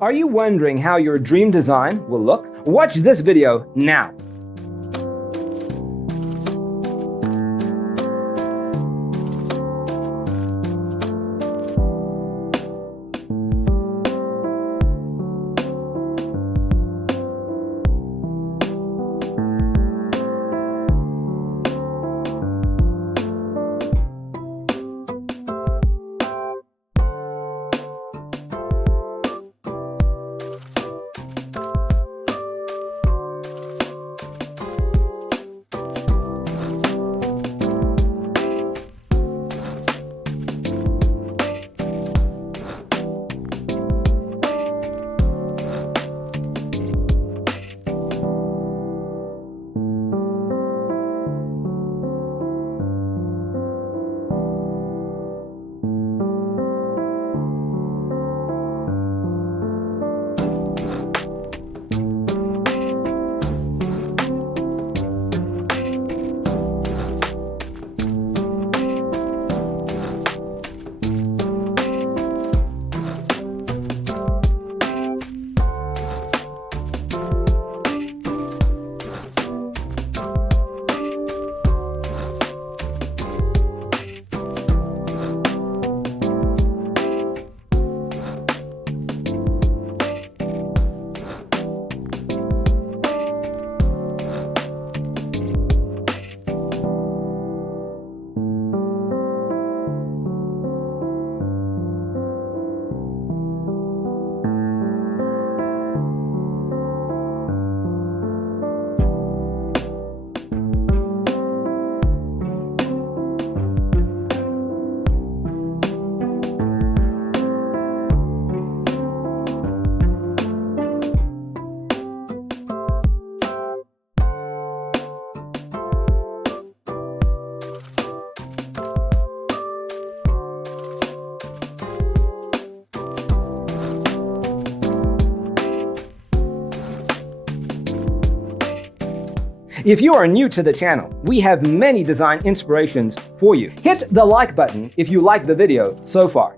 Are you wondering how your dream design will look? Watch this video now. If you are new to the channel, we have many design inspirations for you. Hit the like button if you like the video so far.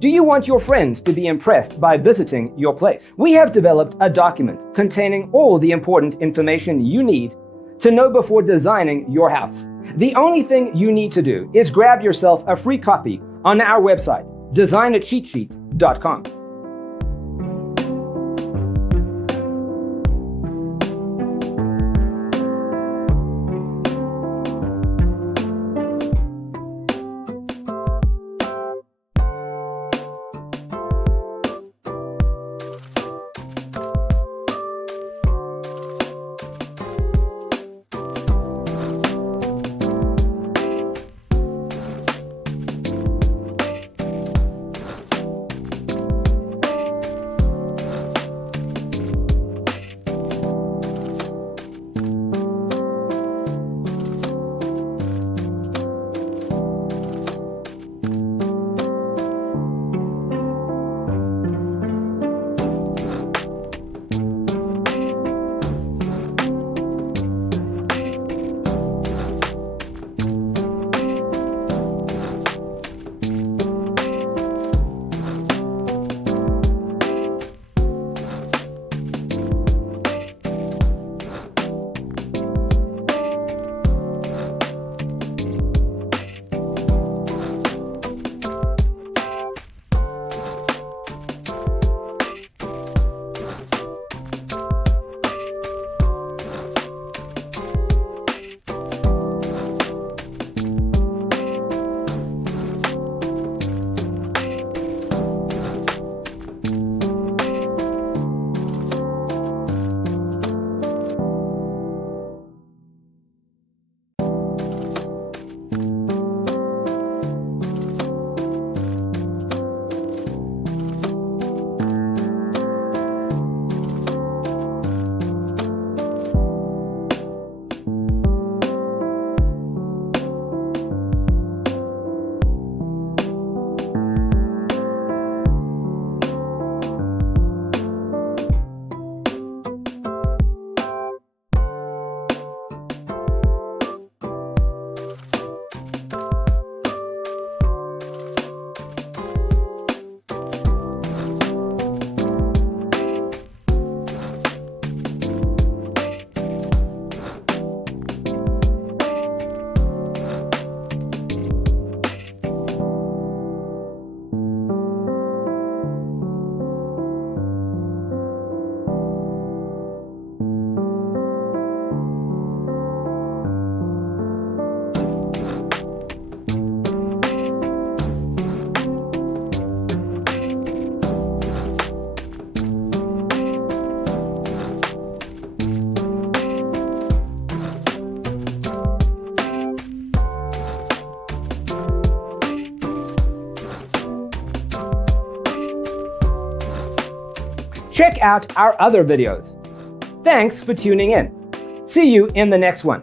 Do you want your friends to be impressed by visiting your place? We have developed a document containing all the important information you need to know before designing your house. The only thing you need to do is grab yourself a free copy on our website, designacheatsheet.com. Check out our other videos. Thanks for tuning in. See you in the next one.